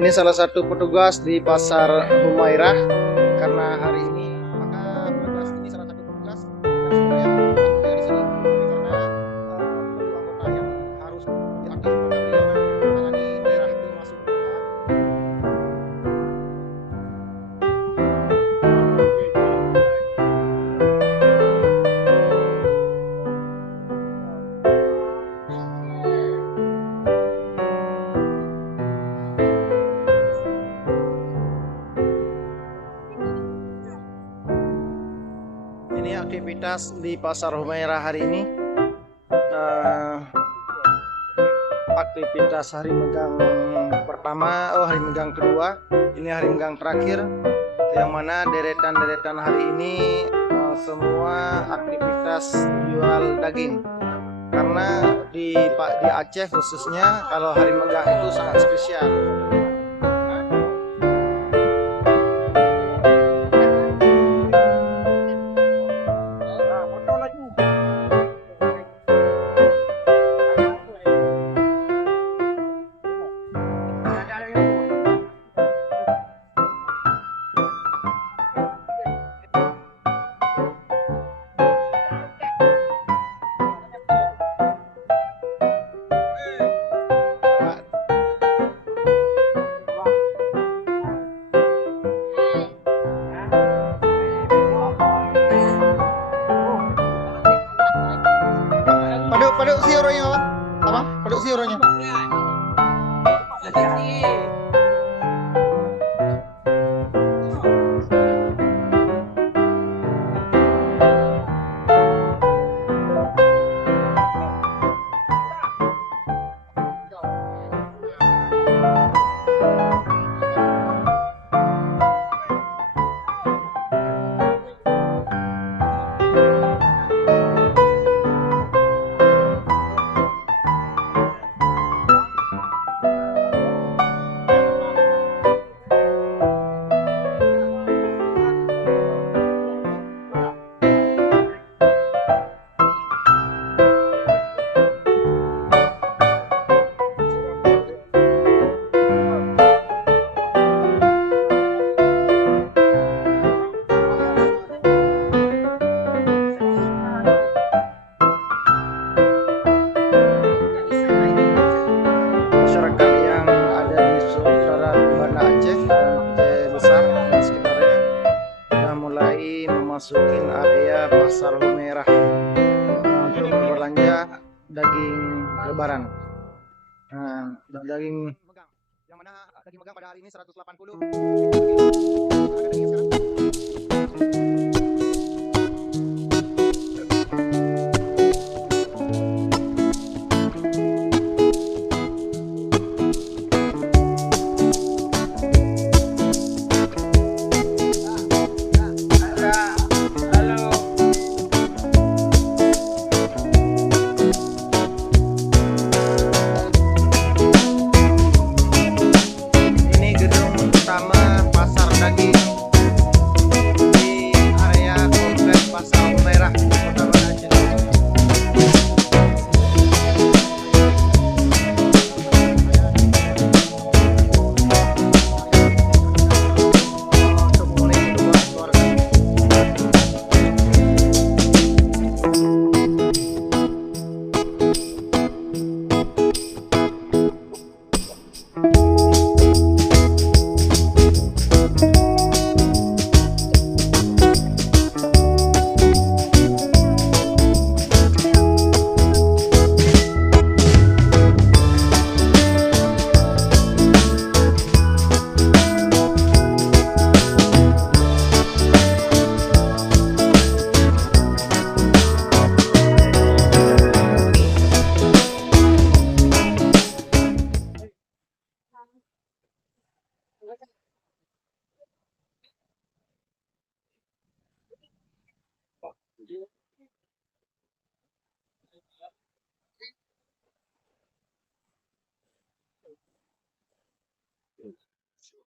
Ini salah satu petugas di Pasar Humairah. Karena hari ini maka petugas ini salah satu petugas yang sebenarnya aktif di sini, karena perlu anggota yang harus lebih aktif pada beliau menangani daerah itu masuk semua. Ini aktivitas di Pasar Humairah hari ini. Aktivitas hari megang pertama, hari megang kedua, ini hari megang terakhir, yang mana deretan-deretan hari ini semua aktivitas jual daging. Karena di Aceh khususnya kalau hari megang itu sangat spesial. Paduk si orangnya apa? Apa? Paduk si orangnya. Masyarakat yang ada di seputaran Banda Aceh dan Aceh Besar dan sekitarnya sudah mulai memasuki area Pasar Humairah untuk berbelanja daging lebaran. Nah, dan daging yang mana daging megang pada hari ini 180. Harga daging sekarang